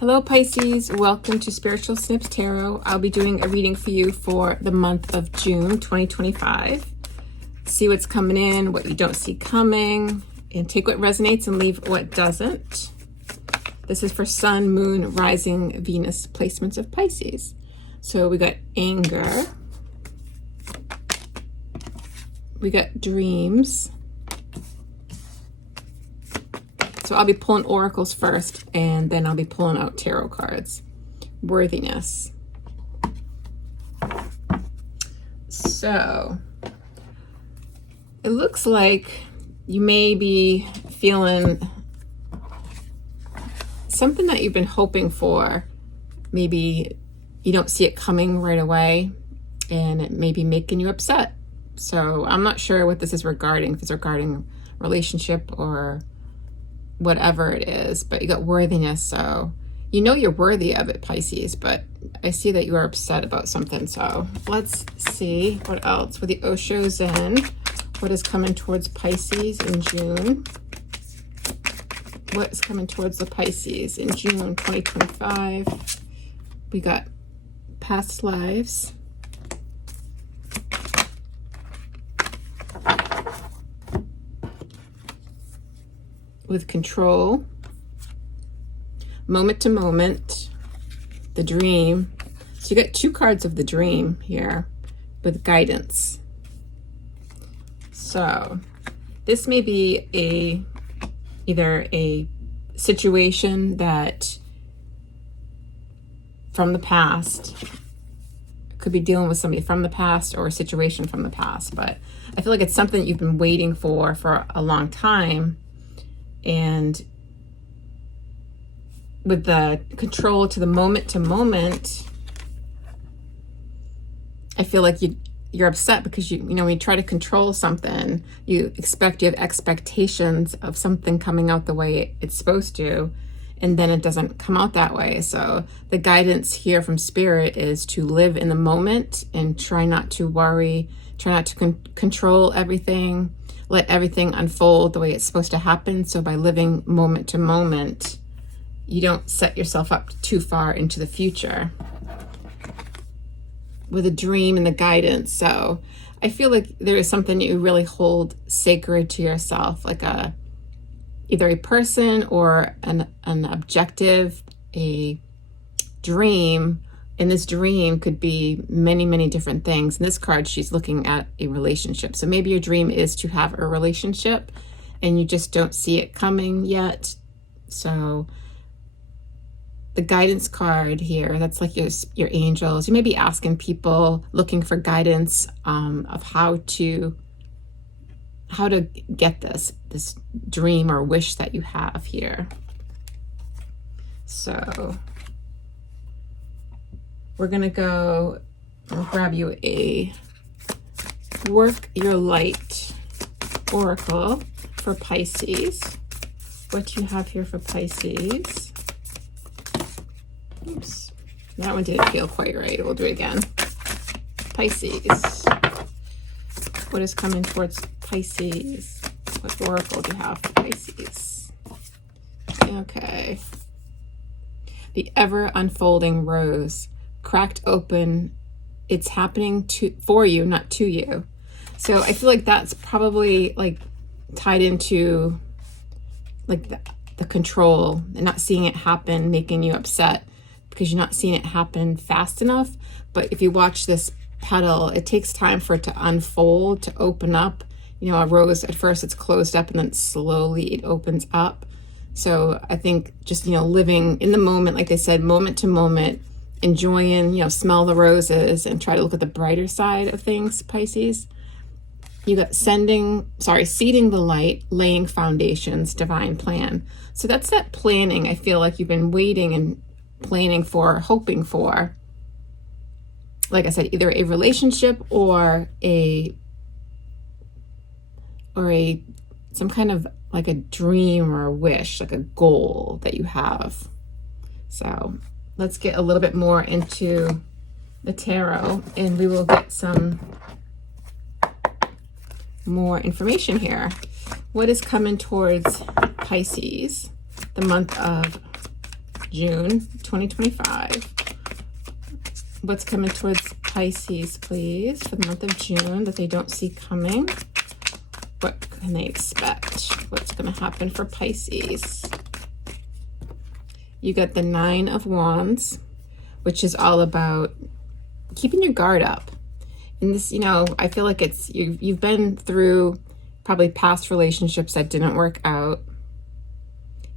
Hello Pisces, welcome to Spiritual Snips Tarot. I'll be doing a reading for you for the month of June 2025. See what's coming in, what you don't see coming, and take what resonates and leave what doesn't. This is for Sun, Moon, Rising, Venus placements of Pisces. So we got anger, we got dreams. So I'll be pulling oracles first, and then I'll be pulling out tarot cards. Worthiness. So it looks like you may be feeling something that you've been hoping for. Maybe you don't see it coming right away, and it may be making you upset. So I'm not sure what this is regarding, if it's regarding relationship or whatever it is, but you got worthiness, so you know you're worthy of it, Pisces, but I see that you are upset about something. So let's see what else with the Oshos in. What is coming towards Pisces in June? What is coming towards the Pisces in June 2025? We got past lives, with control, moment to moment, the dream. So you got two cards of the dream here with guidance. So this may be either a situation that from the past, could be dealing with somebody from the past or a situation from the past, but I feel like it's something you've been waiting for a long time. And with the control to the moment, I feel like you're upset because you know, when you try to control something, you have expectations of something coming out the way it's supposed to, and then it doesn't come out that way. So the guidance here from Spirit is to live in the moment and try not to worry, try not to control everything. Let everything unfold the way it's supposed to happen. So by living moment to moment, you don't set yourself up too far into the future. With a dream and the guidance. So I feel like there is something you really hold sacred to yourself, like either a person or an objective, a dream. And this dream could be many, many different things. In this card, she's looking at a relationship. So maybe your dream is to have a relationship and you just don't see it coming yet. So the guidance card here, that's like your angels. You may be asking people, looking for guidance of how to get this dream or wish that you have here. So we're going to go, I'll grab you a Work Your Light Oracle for Pisces. What do you have here for Pisces? Oops, that one didn't feel quite right. We'll do it again. Pisces. What is coming towards Pisces? What oracle do you have for Pisces? Okay. The ever unfolding rose. Cracked open, it's happening for you, not to you. So I feel like that's probably like tied into like the control and not seeing it happen, making you upset because you're not seeing it happen fast enough. But if you watch this petal, it takes time for it to unfold, to open up. You know, a rose at first it's closed up and then slowly it opens up. So I think just, you know, living in the moment, like I said, moment to moment, enjoying, you know, smell the roses and try to look at the brighter side of things, Pisces. You got seeding the light, laying foundations, divine plan. So that's that planning. I feel like you've been waiting and planning for, hoping for, like I said, either a relationship or some kind of like a dream or a wish, like a goal that you have. So let's get a little bit more into the tarot and we will get some more information here. What is coming towards Pisces, the month of June 2025. What's coming towards Pisces, please, for the month of June that they don't see coming? What can they expect? What's going to happen for Pisces? You got the 9 of Wands, which is all about keeping your guard up. And this, you know, I feel like it's, you've been through probably past relationships that didn't work out.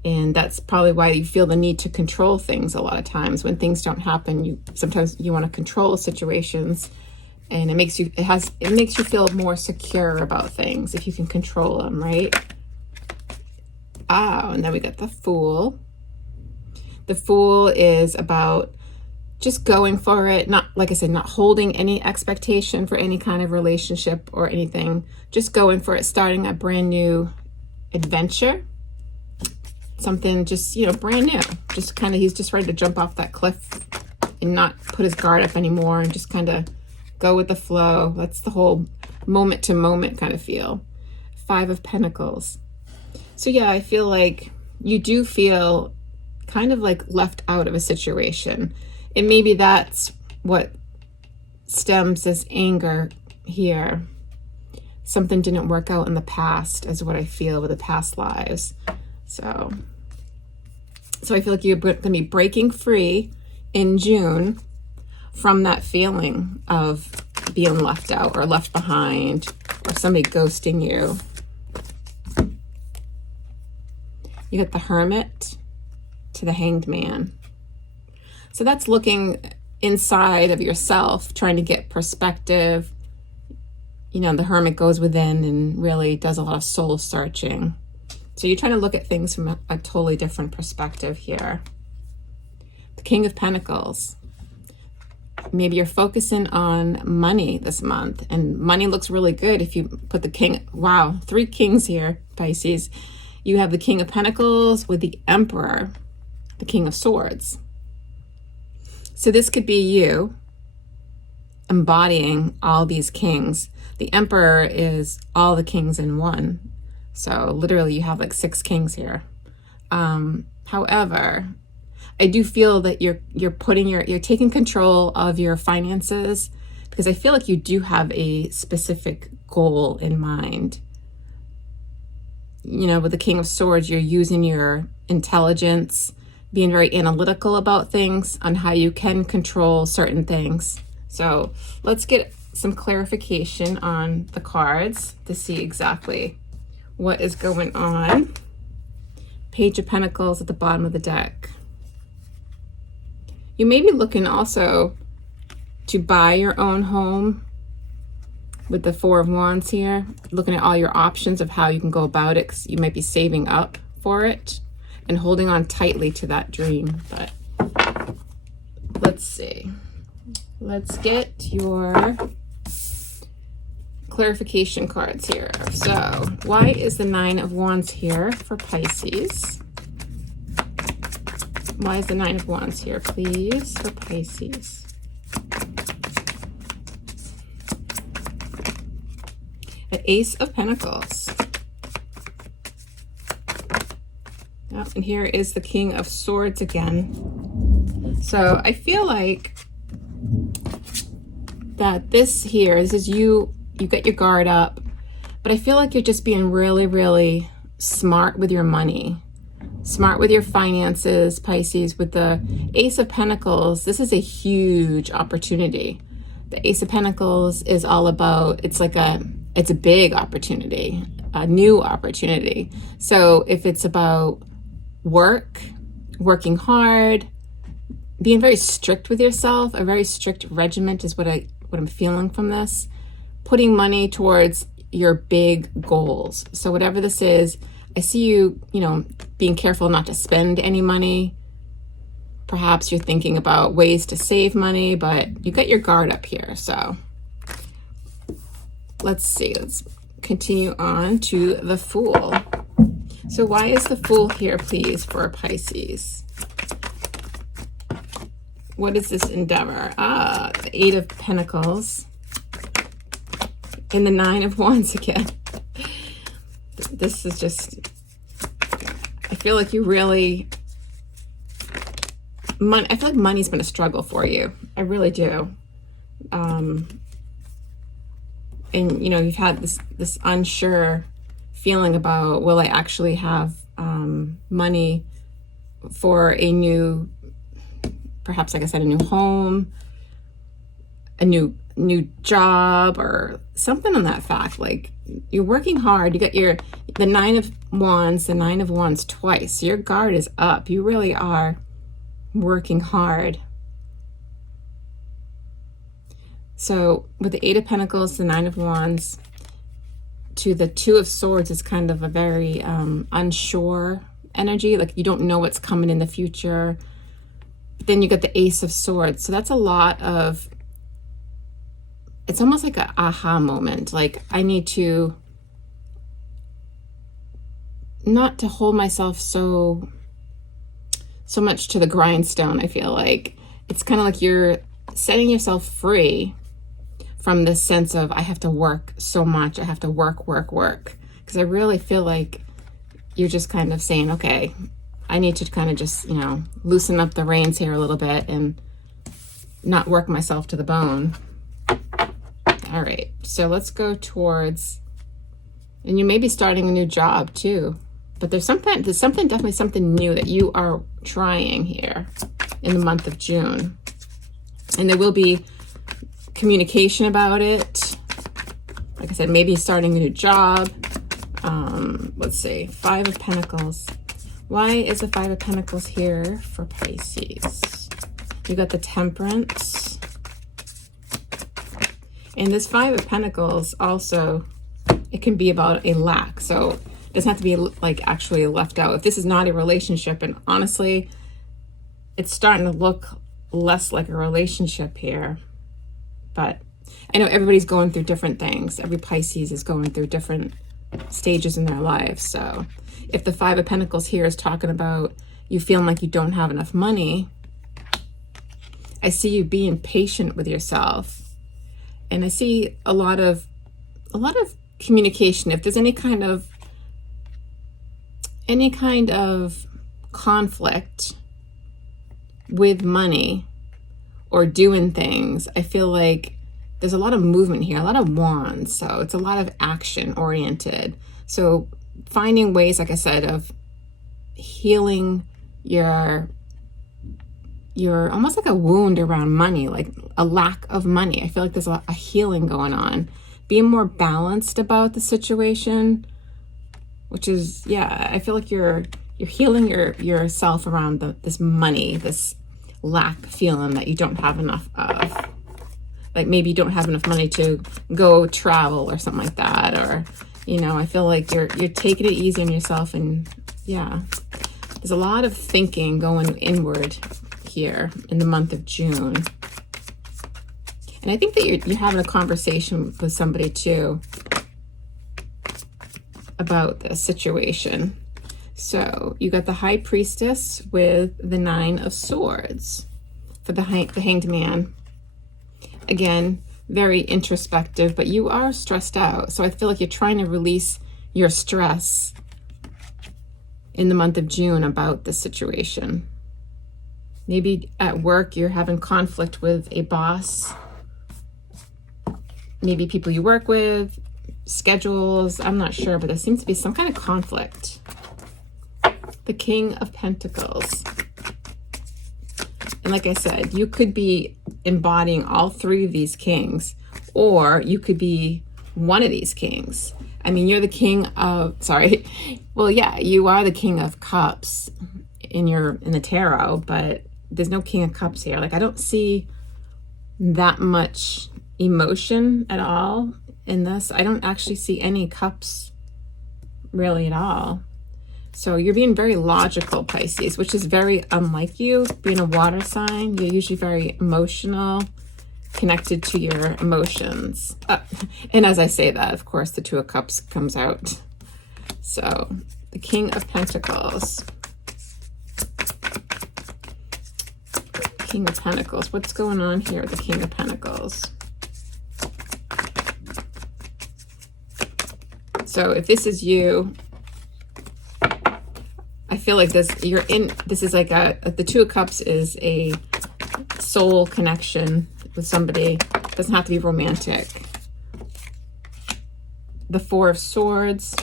And that's probably why you feel the need to control things a lot of times. When things don't happen, sometimes you want to control situations, and it makes you feel more secure about things if you can control them, right? And then we got the Fool. The Fool is about just going for it. Not, like I said, not holding any expectation for any kind of relationship or anything. Just going for it, starting a brand new adventure. Something just, you know, brand new. Just kind of, he's just ready to jump off that cliff and not put his guard up anymore and just kind of go with the flow. That's the whole moment to moment kind of feel. 5 of Pentacles. So yeah, I feel like you do feel kind of like left out of a situation. And maybe that's what stems this anger here. Something didn't work out in the past, is what I feel with the past lives. So I feel like you're going to be breaking free in June from that feeling of being left out or left behind or somebody ghosting you. You got the Hermit to the Hanged Man. So that's looking inside of yourself, trying to get perspective. You know, the Hermit goes within and really does a lot of soul searching. So you're trying to look at things from a totally different perspective here. The King of Pentacles. Maybe you're focusing on money this month, and money looks really good if you put the King. Wow, 3 kings here, Pisces. You have the King of Pentacles with the Emperor, the King of Swords. So this could be you embodying all these kings. The Emperor is all the kings in one. So literally you have like 6 kings here. However, I do feel that you're taking control of your finances, because I feel like you do have a specific goal in mind. You know, with the King of Swords, you're using your intelligence, being very analytical about things on how you can control certain things. So let's get some clarification on the cards to see exactly what is going on. Page of Pentacles at the bottom of the deck. You may be looking also to buy your own home with the 4 of Wands here, looking at all your options of how you can go about it, 'cause you might be saving up for it and holding on tightly to that dream. But let's see. Let's get your clarification cards here. So why is the 9 of Wands here for Pisces? Why is the 9 of Wands here, please, for Pisces? An Ace of Pentacles. Oh, and here is the King of Swords again. So I feel like that this is you get your guard up, but I feel like you're just being really, really smart with your money, smart with your finances, Pisces. With the Ace of Pentacles, this is a huge opportunity. The Ace of Pentacles is all about, it's a big opportunity, a new opportunity. So if it's about working hard, being very strict with yourself, a very strict regiment is what I'm feeling from this. Putting money towards your big goals. So whatever this is, I see you, being careful not to spend any money. Perhaps you're thinking about ways to save money, but you got your guard up here. So let's see. Let's continue on to the Fool. So why is the Fool here, please, for Pisces? What is this endeavor? The 8 of Pentacles. And the 9 of Wands again. This is just, I feel like you really money, I feel like money's been a struggle for you. I really do. And you know, you've had this unsure feeling about, will I actually have money for a new, perhaps like I said, a new home, a new job, or something on that fact. Like, you're working hard. You got the Nine of Wands twice. Your guard is up. You really are working hard. So with the Eight of Pentacles, the Nine of Wands, to the Two of Swords is kind of a very unsure energy. Like, you don't know what's coming in the future. But then you got the Ace of Swords. So that's a lot of, it's almost like an aha moment. Like, I need to, not to hold myself so much to the grindstone. I feel like it's kind of like you're setting yourself free from this sense of, I have to work so much. I have to work. Because I really feel like you're just kind of saying, okay, I need to kind of just, you know, loosen up the reins here a little bit and not work myself to the bone. All right, so let's go towards, and you may be starting a new job too, but there's definitely something new that you are trying here in the month of June. And there will be communication about it. Like I said, maybe starting a new job. Let's see, Five of Pentacles. Why is the Five of Pentacles here for Pisces? You got the Temperance. And this Five of Pentacles also, it can be about a lack. So it doesn't have to be like actually left out. If this is not a relationship, and honestly, it's starting to look less like a relationship here. But I know everybody's going through different things. Every Pisces is going through different stages in their lives. So if the Five of Pentacles here is talking about you feeling like you don't have enough money, I see you being patient with yourself. And I see a lot of communication. If there's any kind of conflict with money or doing things, I feel like there's a lot of movement here, a lot of wands. So it's a lot of action oriented. So finding ways, like I said, of healing your almost like a wound around money, like a lack of money. I feel like there's a healing going on, being more balanced about the situation, which is, yeah, I feel like you're healing yourself around this money, this lack feeling that you don't have enough of. Like maybe you don't have enough money to go travel or something like that, or, you know, I feel like you're taking it easy on yourself. And yeah, there's a lot of thinking going inward here in the month of June. And I think that you're having a conversation with somebody too about the situation. So you got the High Priestess with the Nine of Swords for the Hanged Man. Again, very introspective, but you are stressed out. So I feel like you're trying to release your stress in the month of June about this situation. Maybe at work you're having conflict with a boss, maybe people you work with, schedules, I'm not sure, but there seems to be some kind of conflict. The King of Pentacles. And like I said, you could be embodying all three of these kings, or you could be one of these kings. I mean, you're the king of, sorry, well, yeah, you are the King of Cups in the tarot, but there's no King of Cups here. Like, I don't see that much emotion at all in this. I don't actually see any cups really at all. So you're being very logical, Pisces, which is very unlike you. Being a water sign, you're usually very emotional, connected to your emotions. And as I say that, of course, the Two of Cups comes out. So the King of Pentacles. King of Pentacles. What's going on here with the King of Pentacles? So if this is you, I feel like this is like the Two of Cups is a soul connection with somebody. It doesn't have to be romantic. The Four of Swords,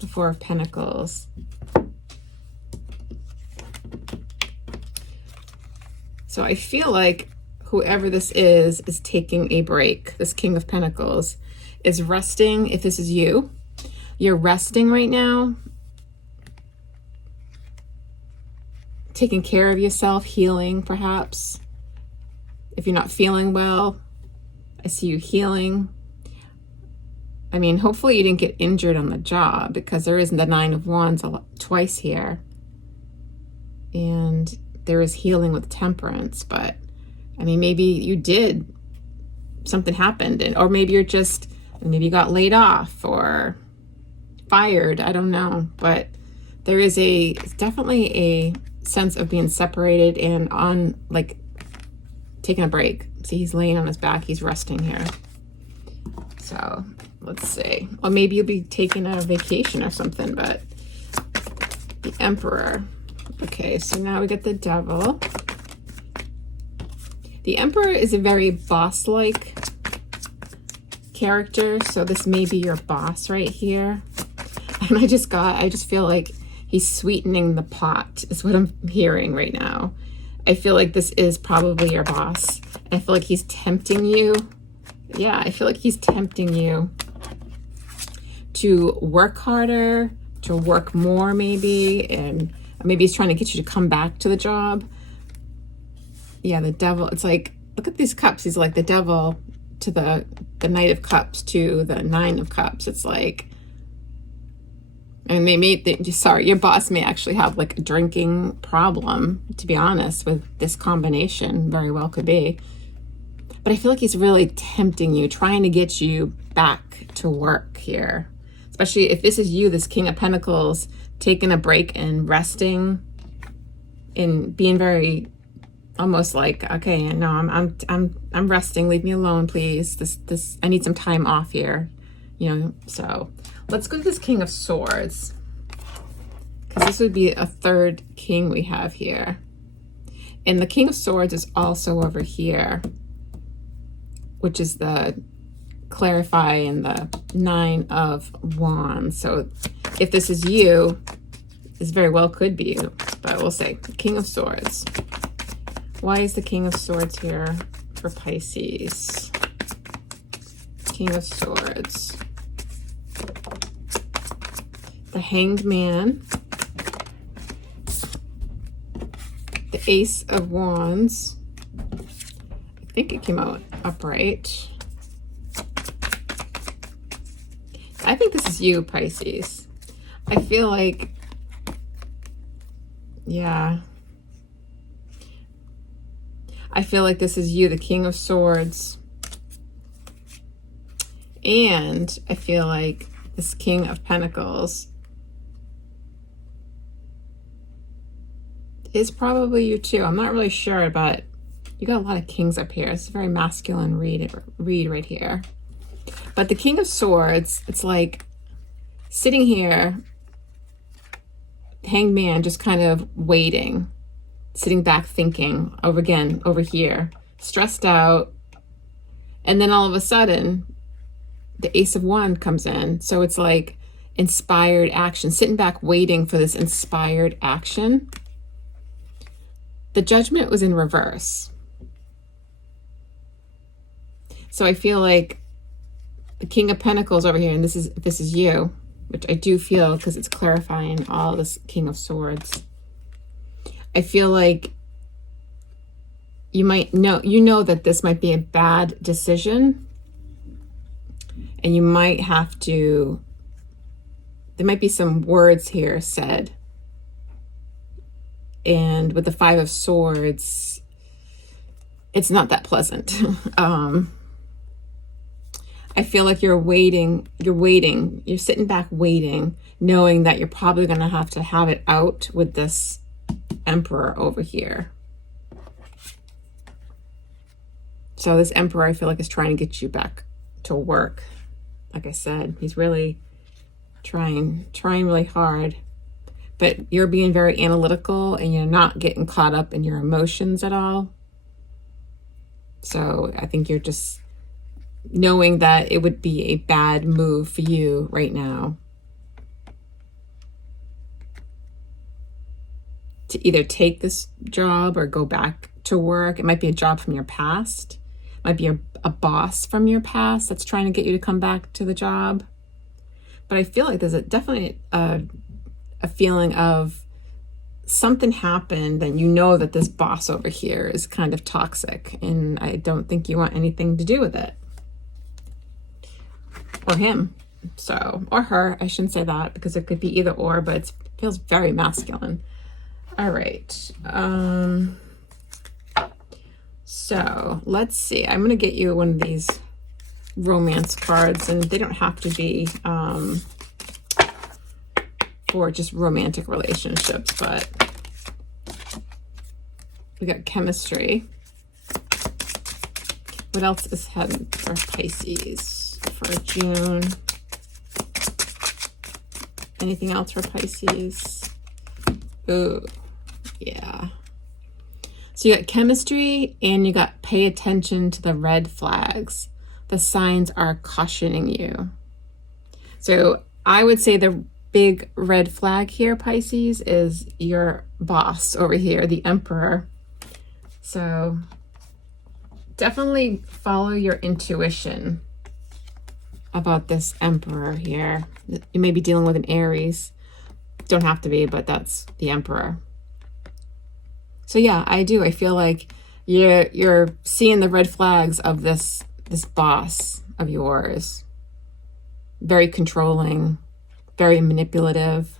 the Four of Pentacles. So I feel like whoever this is taking a break. This King of Pentacles is resting. If this is you, you're resting right now, taking care of yourself, healing perhaps. If you're not feeling well, I see you healing. I mean, hopefully you didn't get injured on the job, because there is the Nine of Wands twice here. And there is healing with Temperance, but I mean, maybe you did, something happened, or maybe maybe you got laid off or fired, I don't know. But there is definitely a sense of being separated and on, like, taking a break. See, he's laying on his back, he's resting here. So let's see. Or maybe you'll be taking a vacation or something. But the Emperor. Okay, so now we get the Devil. The Emperor is a very boss-like character, so this may be your boss right here. And I just feel like he's sweetening the pot is what I'm hearing right now. I feel like this is probably your boss. I feel like he's tempting you. Yeah, I feel like he's tempting you to work harder, to work more maybe, and maybe he's trying to get you to come back to the job. Yeah, the Devil, it's like, look at these cups. He's like the Devil to the Knight of Cups to the Nine of Cups. It's like, and your boss may actually have like a drinking problem, to be honest, with this combination. Very well could be. But I feel like he's really tempting you, trying to get you back to work here. Especially if this is you, this King of Pentacles, taking a break and resting and being very almost like, okay, no, I'm resting, leave me alone, please. This I need some time off here, you know. So let's go to this King of Swords, because this would be a third king we have here. And the King of Swords is also over here, which is the clarify and the Nine of Wands. So if this is you, this very well could be you, but we'll say King of Swords. Why is the King of Swords here for Pisces? King of Swords. The Hanged Man. The Ace of Wands. I think it came out upright. I think this is you, Pisces. I feel like, yeah. I feel like this is you, the King of Swords. And I feel like this King of Pentacles is probably you too. I'm not really sure, but you got a lot of kings up here. It's a very masculine read right here. But the King of Swords, it's like sitting here, Hanged Man, just kind of waiting, sitting back thinking over here, stressed out. And then all of a sudden, the Ace of Wands comes in. So it's like inspired action, sitting back waiting for this inspired action. The Judgment was in reverse. So I feel like the King of Pentacles over here, and this is you, which I do feel, because it's clarifying all this King of Swords. I feel like you know that this might be a bad decision, and you might have to, there might be some words here said. And with the Five of Swords, it's not that pleasant. I feel like you're sitting back waiting, knowing that you're probably going to have it out with this Emperor over here. So this Emperor, I feel like, is trying to get you back to work. Like I said, he's really trying really hard. but you're being very analytical and you're not getting caught up in your emotions at all. So I think you're just knowing that it would be a bad move for you right now to either take this job or go back to work. It might be a job from your past. It might be a boss from your past that's trying to get you to come back to the job. But I feel like there's definitely a feeling of something happened and you know that this boss over here is kind of toxic, and I don't think you want anything to do with it. Or him. So, or her. I shouldn't say that because it could be either or, but it feels very masculine. All right. So let's see. I'm going to get you one of these romance cards, and they don't have to be for just romantic relationships, but we got chemistry. What else is heading for Pisces for June? Anything else for Pisces? Oh, yeah. So you got chemistry and you got pay attention to the red flags. The signs are cautioning you. So I would say the big red flag here, Pisces, is your boss over here, the Emperor. So definitely follow your intuition about this Emperor here. You may be dealing with an Aries. Don't have to be, but that's the Emperor. So yeah, I do. I feel like you're seeing the red flags of this boss of yours. Very controlling, very manipulative.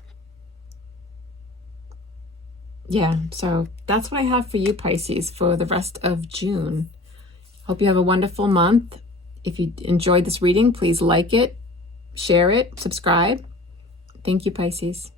Yeah, so that's what I have for you, Pisces, for the rest of June. Hope you have a wonderful month. If you enjoyed this reading, please like it, share it, subscribe. Thank you, Pisces.